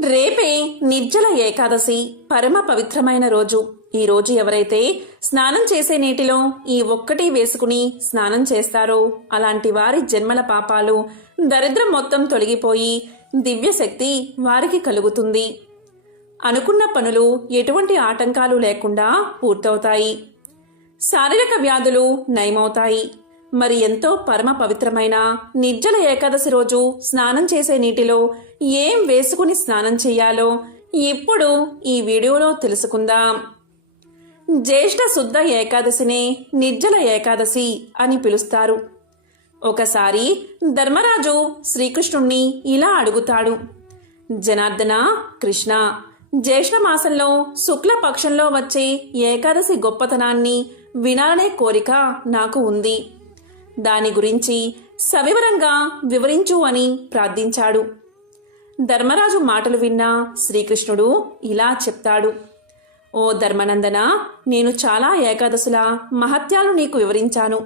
రేపే నిర్జల ఏకాదశి పరమ పవిత్రమైన రోజు. ఈ రోజు ఎవరైతే స్నానం చేసే నీటిలో ఈ ఒక్కటి వేసుకుని స్నానం చేస్తారో అలాంటి వారి జన్మల పాపాలు దరిద్రం మొత్తం తొలగిపోయి దివ్యశక్తి వారికి కలుగుతుంది. అనుకున్న పనులు ఎటువంటి ఆటంకాలు లేకుండా పూర్తవుతాయి. శారీరక వ్యాధులు నయమవుతాయి. మరి ఎంతో పరమ పవిత్రమైన నిర్జల ఏకాదశి రోజు స్నానం చేసే నీటిలో ఏం వేసుకుని స్నానం చేయాలో ఇప్పుడు ఈ వీడియోలో తెలుసుకుందాం. జ్యేష్ఠ శుద్ధ ఏకాదశినే నిర్జల ఏకాదశి అని పిలుస్తారు. ఒకసారి ధర్మరాజు శ్రీకృష్ణుణ్ణి ఇలా అడుగుతాడు. జనార్దన కృష్ణ జ్యేష్ఠ మాసంలో శుక్ల పక్షంలో వచ్చే ఏకాదశి గొప్పతనాన్ని వినాలనే కోరిక నాకు ఉంది. దాని గురించి సవివరంగా వివరించు అని ప్రార్థించాడు. ధర్మరాజు మాటలు విన్న శ్రీకృష్ణుడు ఇలా చెప్తాడు. ఓ ధర్మనందన నేను చాలా ఏకాదశుల మహత్యాలు నీకు వివరించాను.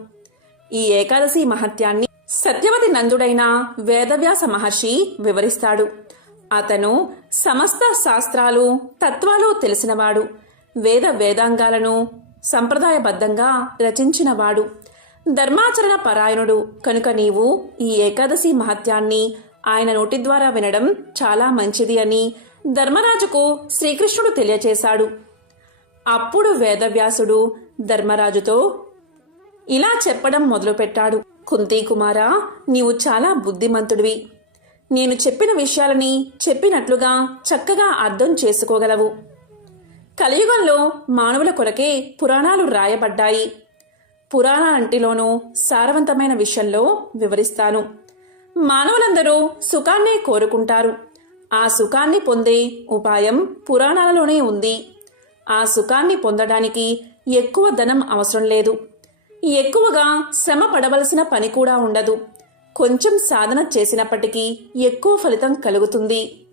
ఈ ఏకాదశి మహత్యాన్ని సత్యవతి నందుడైన వేదవ్యాస మహర్షి వివరిస్తాడు. అతను సమస్త శాస్త్రాలు తత్వాలు తెలిసినవాడు. వేద వేదాంగాలను సంప్రదాయబద్ధంగా రచించినవాడు. ధర్మాచరణ పరాయణుడు. కనుక నీవు ఈ ఏకాదశి మహత్యాన్ని ఆయన నోటి ద్వారా వినడం చాలా మంచిది అని ధర్మరాజుకు శ్రీకృష్ణుడు తెలియచేశాడు. అప్పుడు వేదవ్యాసుడు ధర్మరాజుతో ఇలా చెప్పడం మొదలుపెట్టాడు. కుంతీ కుమారా నీవు చాలా బుద్ధిమంతుడివి. నేను చెప్పిన విషయాలని చెప్పినట్లుగా చక్కగా అర్థం చేసుకోగలవు. కలియుగంలో మానవుల కొరకే పురాణాలు రాయబడ్డాయి. పురాణ అంటిలోనూ సారవంతమైన విషయంలో వివరిస్తాను. మానవులందరూ సుఖాన్నే కోరుకుంటారు. ఆ సుఖాన్ని పొందే ఉపాయం పురాణాలలోనే ఉంది. ఆ సుఖాన్ని పొందడానికి ఎక్కువ ధనం అవసరం లేదు. ఎక్కువగా శ్రమ పడవలసిన పని కూడా ఉండదు. కొంచెం సాధన చేసినప్పటికీ ఎక్కువ ఫలితం కలుగుతుంది.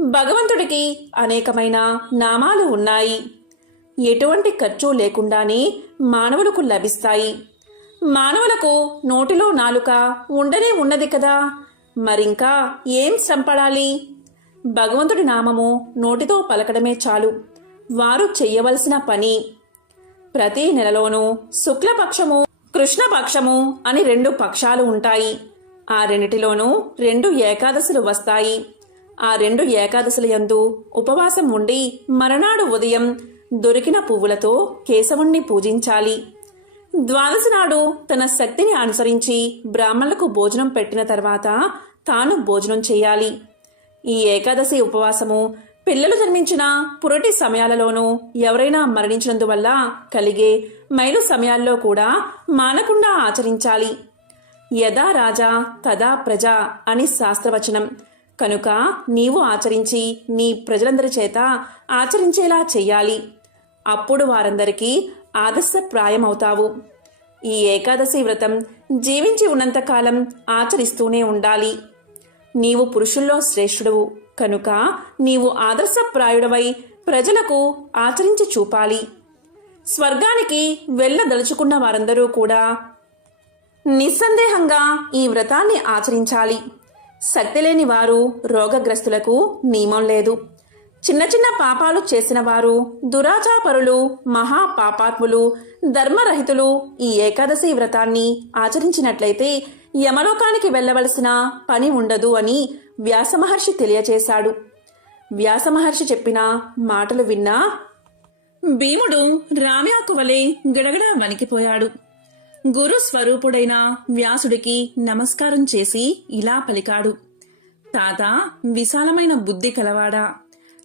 భగవంతుడికి అనేకమైన నామాలు ఉన్నాయి. ఎటువంటి ఖర్చు లేకుండానే మానవులకు లభిస్తాయి. మానవులకు నోటిలో నాలుక ఉండనే ఉన్నది కదా. మరింకా ఏం శ్రమపడాలి భగవంతుడి నామము నోటితో పలకడమే చాలు. వారు చెయ్యవలసిన పని. ప్రతి నెలలోనూ శుక్లపక్షము కృష్ణపక్షము అని రెండు పక్షాలు ఉంటాయి. ఆ రెండిటిలోనూ రెండు ఏకాదశులు వస్తాయి. ఆ రెండు ఏకాదశుల యందు ఉపవాసం ఉండి మరనాడు ఉదయం దొరికిన పువ్వులతో కేశవుణ్ణి పూజించాలి. ద్వాదశి నాడు తన శక్తిని అనుసరించి బ్రాహ్మణులకు భోజనం పెట్టిన తర్వాత తాను భోజనం చేయాలి. ఈ ఏకాదశి ఉపవాసము పిల్లలు జన్మించిన పురటి సమయాలలోనూ ఎవరైనా మరణించినందువల్ల కలిగే మైలు సమయాల్లో కూడా మానకుండా ఆచరించాలి. యదా రాజా తదా ప్రజ అని శాస్త్రవచనం. కనుక నీవు ఆచరించి నీ ప్రజలందరి చేత ఆచరించేలా చెయ్యాలి. అప్పుడు వారందరికీ ఆదర్శప్రాయమవుతావు. ఈ ఏకాదశి వ్రతం జీవించి ఉన్నంతకాలం ఆచరిస్తూనే ఉండాలి. నీవు పురుషుల్లో శ్రేష్ఠుడవు కనుక నీవు ఆదర్శప్రాయుడవై ప్రజలకు ఆచరించి చూపాలి. స్వర్గానికి వెళ్ళదలుచుకున్న వారందరూ కూడా నిస్సందేహంగా ఈ వ్రతాన్ని ఆచరించాలి. శక్తి లేని వారు రోగగ్రస్తులకు నియమం లేదు. చిన్న చిన్న పాపాలు చేసిన వారు దురాచాపరులు మహాపాపాత్ములు ధర్మరహితులు ఈ ఏకాదశి వ్రతాన్ని ఆచరించినట్లయితే యమలోకానికి వెళ్ళవలసిన పని ఉండదు అని వ్యాసమహర్షి తెలియచేశాడు. వ్యాసమహర్షి చెప్పిన మాటలు విన్నా భీముడు రామ్యాకు వలె గడగడ వణికిపోయాడు. గురు స్వరూపుడైన వ్యాసుడికి నమస్కారం చేసి ఇలా పలికాడు. తాత విశాలమైన బుద్ధి కలవాడా?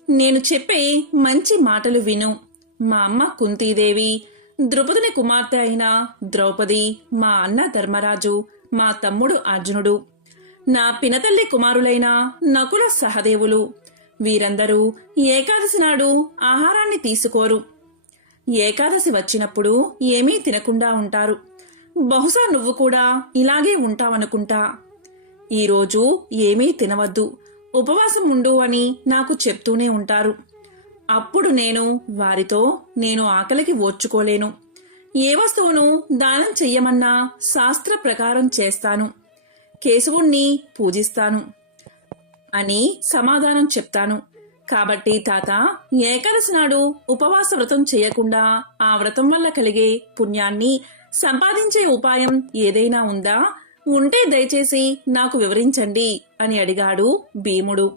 నేను చెప్పే మంచి మాటలు విను. మా అమ్మ కుంతీదేవి ద్రౌపదిని కుమార్తె అయిన ద్రౌపది మా అన్న ధర్మరాజు మా తమ్ముడు అర్జునుడు. నా పినతల్లి కుమారులైన నకుల సహదేవులు. వీరందరూ ఏకాదశి నాడు ఆహారాన్ని తీసుకోరు. ఏకాదశి వచ్చినప్పుడు ఏమీ తినకుండా ఉంటారు. బహుశా నువ్వు కూడా ఇలాగే ఉంటావనుకుంటా. ఈరోజు ఏమీ తినవద్దు. ఉపవాసం ఉండు అని నాకు చెప్తూనే ఉంటారు. అప్పుడు నేను వారితో నేను ఆకలికి ఓర్చుకోలేను. ఏ వస్తువును దానం చెయ్యమన్నా శాస్త్ర ప్రకారం చేస్తాను. కేశవుణ్ణి పూజిస్తాను అని సమాధానం చెప్తాను. కాబట్టి తాత ఏకాదశి నాడు ఉపవాస వ్రతం చేయకుండా ఆ వ్రతం వల్ల కలిగే పుణ్యాన్ని సంపాదించే ఉపాయం ఏదైనా ఉందా? ఉంటే దయచేసి నాకు వివరించండి అని అడిగాడు భీముడు.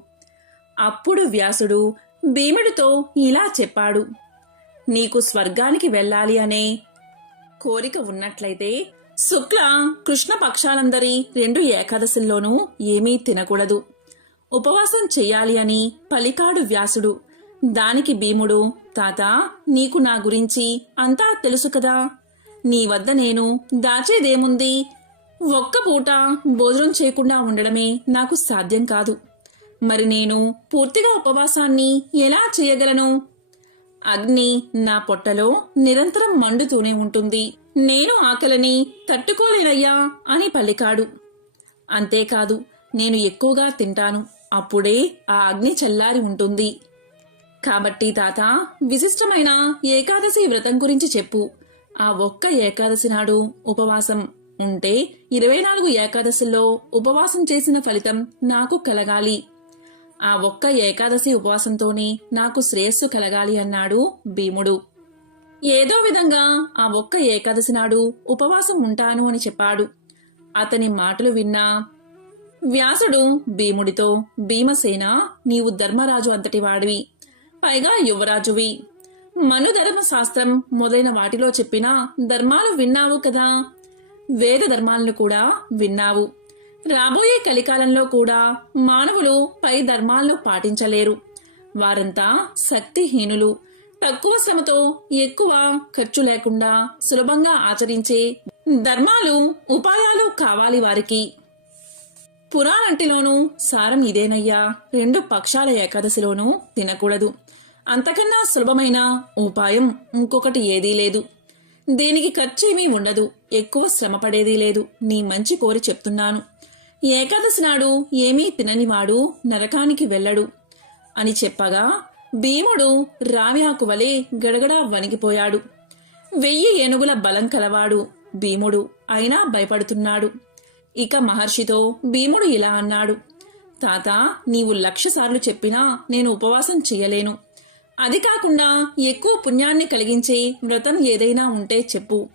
అప్పుడు వ్యాసుడు భీముడితో ఇలా చెప్పాడు. నీకు స్వర్గానికి వెళ్ళాలి అనే కోరిక ఉన్నట్లయితే శుక్ల కృష్ణ పక్షాలందరి రెండు ఏకాదశుల్లోనూ ఏమీ తినకూడదు. ఉపవాసం చెయ్యాలి అని పలికాడు వ్యాసుడు. దానికి భీముడు తాత నీకు నా గురించి అంతా తెలుసు కదా. నీ వద్ద నేను దాచేదేముంది? ఒక్క పూట భోజనం చేయకుండా ఉండడమే నాకు సాధ్యం కాదు. మరి నేను పూర్తిగా ఉపవాసాన్ని ఎలా చేయగలను? అగ్ని నా పొట్టలో నిరంతరం మండుతూనే ఉంటుంది. నేను ఆకలిని తట్టుకోలేనయ్యా అని పలికాడు. అంతేకాదు నేను ఎక్కువగా తింటాను. అప్పుడే ఆ అగ్ని చల్లారి ఉంటుంది. కాబట్టి తాత విశిష్టమైన ఏకాదశి వ్రతం గురించి చెప్పు. ఆ ఒక్క ఏకాదశి నాడు ఉపవాసం. ఉంటే ఇరవై నాలుగు ఏకాదశిలో ఉపవాసం చేసిన ఫలితం నాకు కలగాలి. ఆ ఒక్క ఏకాదశి ఉపవాసంతోనే నాకు శ్రేయస్సు కలగాలి అన్నాడు భీముడు. ఏదో విధంగా ఆ ఒక్క ఏకాదశి నాడు ఉపవాసం ఉంటాను అని చెప్పాడు. అతని మాటలు విన్నా వ్యాసుడు భీముడితో భీమసేన నీవు ధర్మరాజు అంతటి వాడివి. పైగా యువరాజువి. మనుధర్మ శాస్త్రం మొదలైన వాటిలో చెప్పిన ధర్మాలు విన్నావు కదా. వేద ధర్మాలను కూడా విన్నావు. రాబోయే కలికాలంలో కూడా మానవులు పై ధర్మాలను పాటించలేరు. వారంతా శక్తిహీనులు. తక్కువ శ్రమతో ఎక్కువ ఖర్చు లేకుండా సులభంగా ఆచరించే ధర్మాలు ఉపాయాలు కావాలి వారికి. పురాణంటిలోనూ సారం ఇదేనయ్యా. రెండు పక్షాల ఏకాదశిలోనూ తినకూడదు. అంతకన్నా సులభమైన ఉపాయం ఇంకొకటి ఏదీ లేదు. దీనికి ఖర్చేమీ ఉండదు. ఎక్కువ శ్రమ పడేదీ లేదు. నీ మంచి కోరి చెప్తున్నాను. ఏకాదశి నాడు ఏమీ తిననివాడు నరకానికి వెళ్ళడు. అని చెప్పగా భీముడు రావ్యాకు వలె గడగడా వణిగిపోయాడు. వెయ్యి ఏనుగుల బలం కలవాడు భీముడు. అయినా భయపడుతున్నాడు. ఇక మహర్షితో భీముడు ఇలా అన్నాడు. తాత నీవు లక్ష సార్లు చెప్పినా నేను ఉపవాసం చెయ్యలేను అది కాకుండా ఎక్కువ పుణ్యాన్ని కలిగించే వ్రతం ఏదైనా ఉంటే చెప్పు.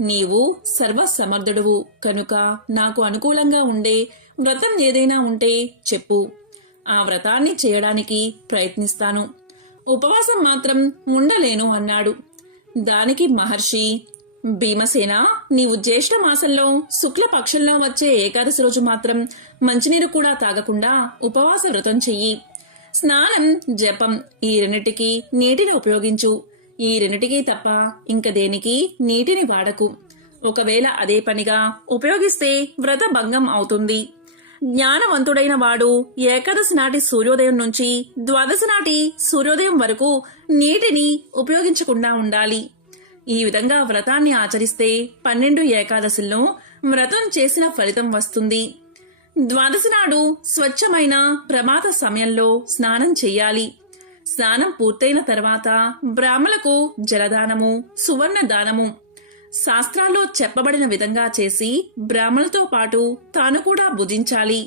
నీవు సర్వసమర్థుడువు. కనుక నాకు అనుకూలంగా ఉండే వ్రతం ఏదైనా ఉంటే చెప్పు. ఆ వ్రతాన్ని చేయడానికి ప్రయత్నిస్తాను. ఉపవాసం మాత్రం ఉండలేను అన్నాడు. దానికి మహర్షి భీమసేన నీవు జ్యేష్ఠ మాసంలో శుక్ల పక్షంలో వచ్చే ఏకాదశి రోజు మాత్రం మంచినీరు కూడా తాగకుండా ఉపవాస వ్రతం చెయ్యి. స్నానం జపం ఈ రెండిటికి నీటిని ఉపయోగించు. ఈ రెండిటికి తప్ప ఇంక దేనికి నీటిని వాడకు. ఒకవేళ అదే పనిగా ఉపయోగిస్తే వ్రత భంగం అవుతుంది. జ్ఞానవంతుడైన వాడు ఏకాదశి నాటి సూర్యోదయం నుంచి ద్వాదశి నాటి సూర్యోదయం వరకు నీటిని ఉపయోగించకుండా ఉండాలి. ఈ విధంగా వ్రతాన్ని ఆచరిస్తే పన్నెండు ఏకాదశుల్లో వ్రతం చేసిన ఫలితం వస్తుంది. ద్వాదశి నాడు స్వచ్ఛమైన ప్రమాద సమయంలో స్నానం చెయ్యాలి స్నానం పూర్తయిన తర్వాత బ్రాహ్మలకు జలదానము సువర్ణ దానము శాస్త్రాల్లో చెప్పబడిన విధంగా చేసి బ్రాహ్మణులతో పాటు తాను కూడా భుజించాలి.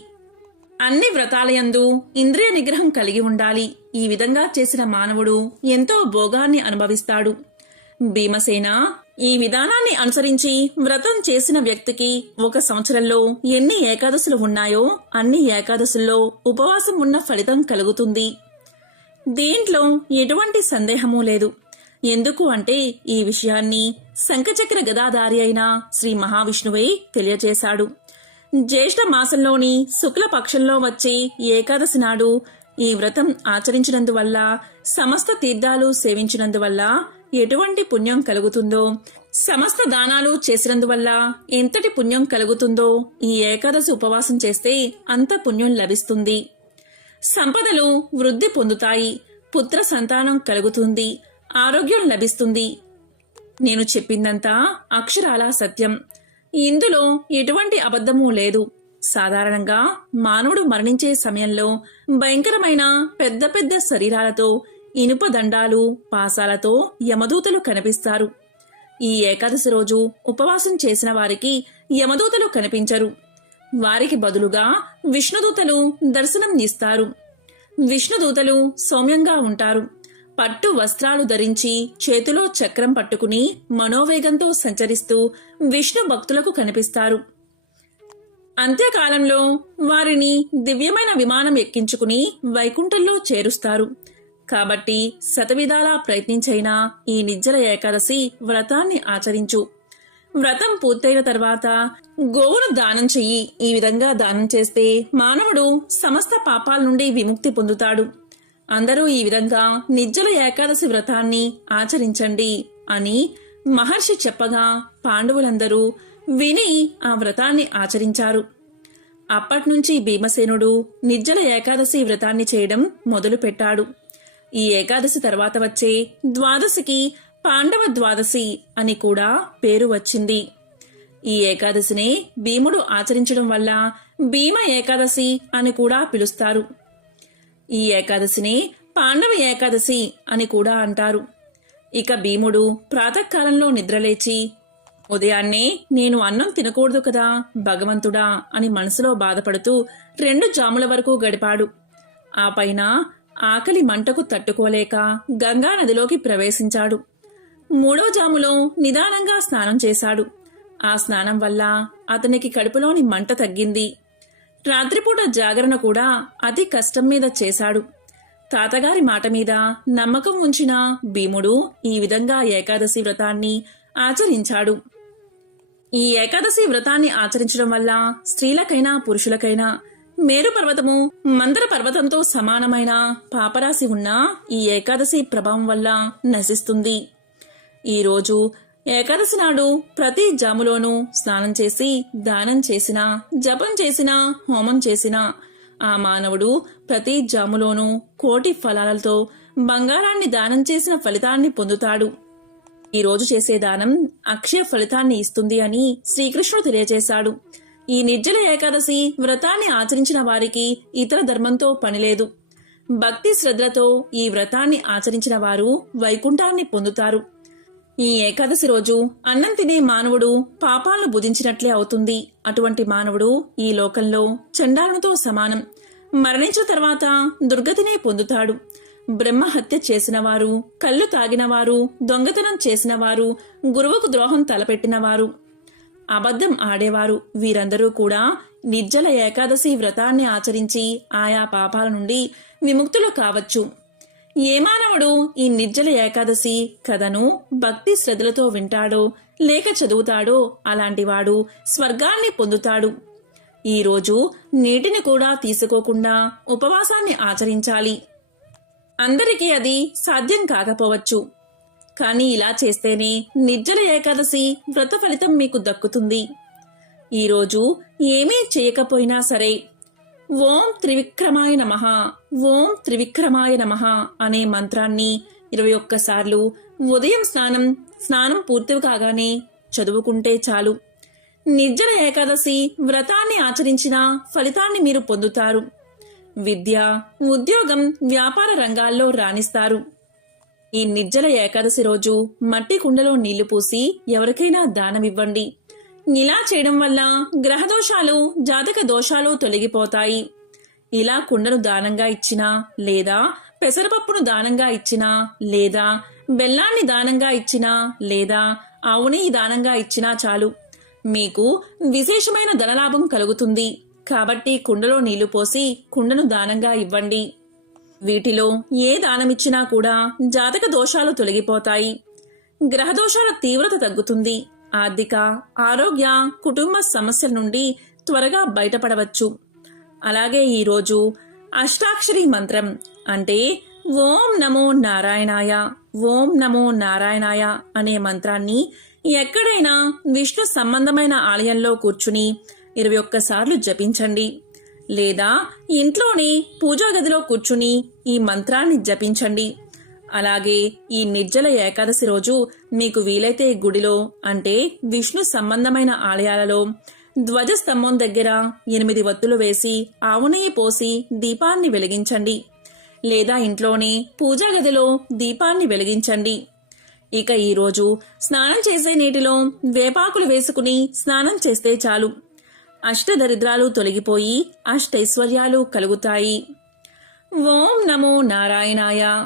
అన్ని వ్రతాలయందు ఇంద్రియ నిగ్రహం కలిగి ఉండాలి. ఈ విధంగా చేసిన మానవుడు ఎంతో భోగాన్ని అనుభవిస్తాడు. భీమసేన ఈ విధానాన్ని అనుసరించి వ్రతం చేసిన వ్యక్తికి ఒక సంవత్సరంలో ఎన్ని ఏకాదశులు ఉన్నాయో అన్ని ఏకాదశుల్లో ఉపవాసం ఉన్న ఫలితం కలుగుతుంది. దీంట్లో ఎటువంటి సందేహమూ లేదు. ఎందుకు అంటే ఈ విషయాన్ని శంఖచక్ర గదాధారి అయిన శ్రీ మహావిష్ణువే తెలియజేశాడు. జ్యేష్ఠ మాసంలోని శుక్లపక్షంలో వచ్చే ఏకాదశి నాడు ఈ వ్రతం ఆచరించినందువల్ల సమస్త తీర్థాలు సేవించినందువల్ల ఎటువంటి పుణ్యం కలుగుతుందో? సమస్త దానాలు చేసినందువల్ల ఎంతటి పుణ్యం కలుగుతుందో ఈ ఏకాదశి ఉపవాసం చేస్తే అంత పుణ్యం లభిస్తుంది. సంపదలు వృద్ధి పొందుతాయి పుత్ర సంతానం కలుగుతుంది ఆరోగ్యం లభిస్తుంది. నేను చెప్పిందంతా అక్షరాల సత్యం. ఇందులో ఎటువంటి అబద్ధమూ లేదు. సాధారణంగా మానవుడు మరణించే సమయంలో భయంకరమైన పెద్ద పెద్ద శరీరాలతో ఇనుప దండాలు పాసాలతో యమదూతలు కనిపిస్తారు. ఈ ఏకాదశి రోజు ఉపవాసం చేసిన వారికి యమదూతలు కనిపించరు. వారికి బదులుగా విష్ణుదూతలు దర్శనం ఇస్తారు. విష్ణుదూతలు సౌమ్యంగా ఉంటారు. పట్టు వస్త్రాలు ధరించి చేతిలో చక్రం పట్టుకుని మనోవేగంతో సంచరిస్తూ విష్ణు భక్తులకు కనిపిస్తారు. అంత్యకాలంలో వారిని దివ్యమైన విమానం ఎక్కించుకుని వైకుంఠంలో చేరుస్తారు. కాబట్టి శతవిధాలా ప్రయత్నించైనా ఈ నిజ్జల ఏకాదశి వ్రతాన్ని ఆచరించు. వ్రతం పూర్తయిన తర్వాత గోవును దానం చెయ్యి. ఈ విధంగా దానం చేస్తే మానవుడు సమస్త పాపాల నుండి విముక్తి పొందుతాడు. అందరూ ఈ విధంగా నిజ్జల ఏకాదశి వ్రతాన్ని ఆచరించండి అని మహర్షి చెప్పగా పాండవులందరూ విని ఆ వ్రతాన్ని ఆచరించారు. అప్పట్నుంచి భీమసేనుడు నిజ్జల ఏకాదశి వ్రతాన్ని చేయడం మొదలుపెట్టాడు. ఈ ఏకాదశి తర్వాత వచ్చే ద్వాదశికి పాండవ ద్వాదశి అని కూడా పేరు వచ్చింది. ఈ ఏకాదశిని భీముడు ఆచరించడం వల్ల భీమ ఏకాదశి అని కూడా పిలుస్తారు. ఈ ఏకాదశిని పాండవ ఏకాదశి అని కూడా అంటారు. ఇక భీముడు ప్రాతకాలంలో నిద్రలేచి ఉదయాన్నే నేను అన్నం తినకూడదు కదా భగవంతుడా అని మనసులో బాధపడుతూ రెండు జాముల వరకు గడిపాడు. ఆ పైన ఆకలి మంటకు తట్టుకోలేక గంగా నదిలోకి ప్రవేశించాడు. మూడో జాములో నిదానంగా స్నానం చేశాడు. ఆ స్నానం వల్ల అతనికి కడుపులోని మంట తగ్గింది. రాత్రిపూట జాగరణ కూడా అతి కష్టం మీద చేశాడు. తాతగారి మాట మీద నమ్మకం ఉంచిన భీముడు ఈ విధంగా ఏకాదశి వ్రతాన్ని ఆచరించాడు. ఈ ఏకాదశి వ్రతాన్ని ఆచరించడం వల్ల స్త్రీలకైనా పురుషులకైనా మేరు పర్వతము మందర పర్వతంతో సమానమైన పాపరాశి ఉన్న ఈ ఏకాదశి ప్రభావం వల్ల నశిస్తుంది. ఈరోజు ఏకాదశి నాడు ప్రతి జాములోనూ స్నానం చేసి దానం చేసిన జపం చేసిన హోమం చేసిన ఆ మానవుడు ప్రతి జాములోనూ కోటి ఫలాలతో బంగారాన్ని దానం చేసిన ఫలితాన్ని పొందుతాడు. ఈరోజు చేసే దానం అక్షయ ఫలితాన్ని ఇస్తుంది అని శ్రీకృష్ణుడు తెలియజేశాడు. ఈ నిర్జల ఏకాదశి వ్రతాన్ని ఆచరించిన వారికి ఇతర ధర్మంతో పనిలేదు భక్తి శ్రద్ధలతో ఈ వ్రతాన్ని ఆచరించిన వారు వైకుంఠాన్ని పొందుతారు. ఈ ఏకాదశి రోజు అన్నం తినే మానవుడు పాపాలను భుజించినట్లే అవుతుంది. అటువంటి మానవుడు ఈ లోకంలో చండాలనుతో సమానం. మరణించిన తర్వాత దుర్గతినే పొందుతాడు. బ్రహ్మహత్య చేసినవారు కళ్ళు తాగినవారు దొంగతనం చేసినవారు గురువుకు ద్రోహం తలపెట్టినవారు అబద్ధం ఆడేవారు. వీరందరూ కూడా నిర్జల ఏకాదశి వ్రతాన్ని ఆచరించి ఆయా పాపాల నుండి విముక్తులు కావచ్చు. ఏ మానవుడు ఈ నిర్జల ఏకాదశి కథను భక్తి శ్రద్ధలతో వింటాడో లేక చదువుతాడో అలాంటివాడు స్వర్గాన్ని పొందుతాడు. ఈరోజు నీటిని కూడా తీసుకోకుండా ఉపవాసాన్ని ఆచరించాలి. అందరికీ అది సాధ్యం కాకపోవచ్చు. కానీ ఇలా చేస్తేనే నిర్జల ఏకాదశి వ్రత ఫలితం మీకు దక్కుతుంది. ఈరోజు ఏమీ చేయకపోయినా సరే ఓం త్రివిక్రమాయ నమః ఓం త్రివిక్రమాయ నమః అనే మంత్రాన్ని ఇరవై ఒక్కసార్లు ఉదయం స్నానం స్నానం పూర్తి కాగానే చదువుకుంటే చాలు. నిర్జల ఏకాదశి వ్రతాన్ని ఆచరించిన ఫలితాన్ని మీరు పొందుతారు. విద్య ఉద్యోగం వ్యాపార రంగాల్లో రాణిస్తారు. ఈ నిర్జల ఏకాదశి రోజు మట్టి కుండలో నీళ్ళు పోసి ఎవరికైనా దానమివ్వండి. ఇలా చేయడం వల్ల గ్రహ దోషాలు జాతక దోషాలు తొలగిపోతాయి. ఇలా కుండను దానంగా ఇచ్చినా లేదా పెసరపప్పును దానంగా ఇచ్చినా లేదా బెల్లాన్ని దానంగా ఇచ్చినా లేదా ఆవుని దానంగా ఇచ్చినా చాలు. మీకు విశేషమైన ధనలాభం కలుగుతుంది. కాబట్టి కుండలో నీళ్ళు పోసి కుండను దానంగా ఇవ్వండి. వీటిలో ఏ దానమిచ్చినా కూడా జాతక దోషాలు తొలగిపోతాయి. గ్రహ దోషాల తీవ్రత తగ్గుతుంది. ఆర్థిక ఆరోగ్య కుటుంబ సమస్యల నుండి త్వరగా బయటపడవచ్చు. అలాగే ఈరోజు అష్టాక్షరి మంత్రం అంటే ఓం నమో నారాయణాయ ఓం నమో నారాయణాయ అనే మంత్రాన్ని ఎక్కడైనా విష్ణు సంబంధమైన ఆలయంలో కూర్చుని ఇరవై ఒక్కసార్లు జపించండి. లేదా ఇంట్లోని పూజా గదిలో కూర్చుని ఈ మంత్రాన్ని జపించండి. అలాగే ఈ నిర్జల ఏకాదశి రోజు మీకు వీలైతే గుడిలో అంటే విష్ణు సంబంధమైన ఆలయాలలో ధ్వజస్తంభం దగ్గర ఎనిమిది వత్తులు వేసి ఆవునెయ్యి పోసి దీపాన్ని వెలిగించండి. లేదా ఇంట్లోనే పూజా గదిలో దీపాన్ని వెలిగించండి. ఇక ఈరోజు స్నానం చేసే నీటిలో వేపాకులు వేసుకుని స్నానం చేస్తే చాలు. అష్టదరిద్రాలు తొలగిపోయి అష్టైశ్వర్యాలు కలుగుతాయి. ఓం నమో నారాయణాయ.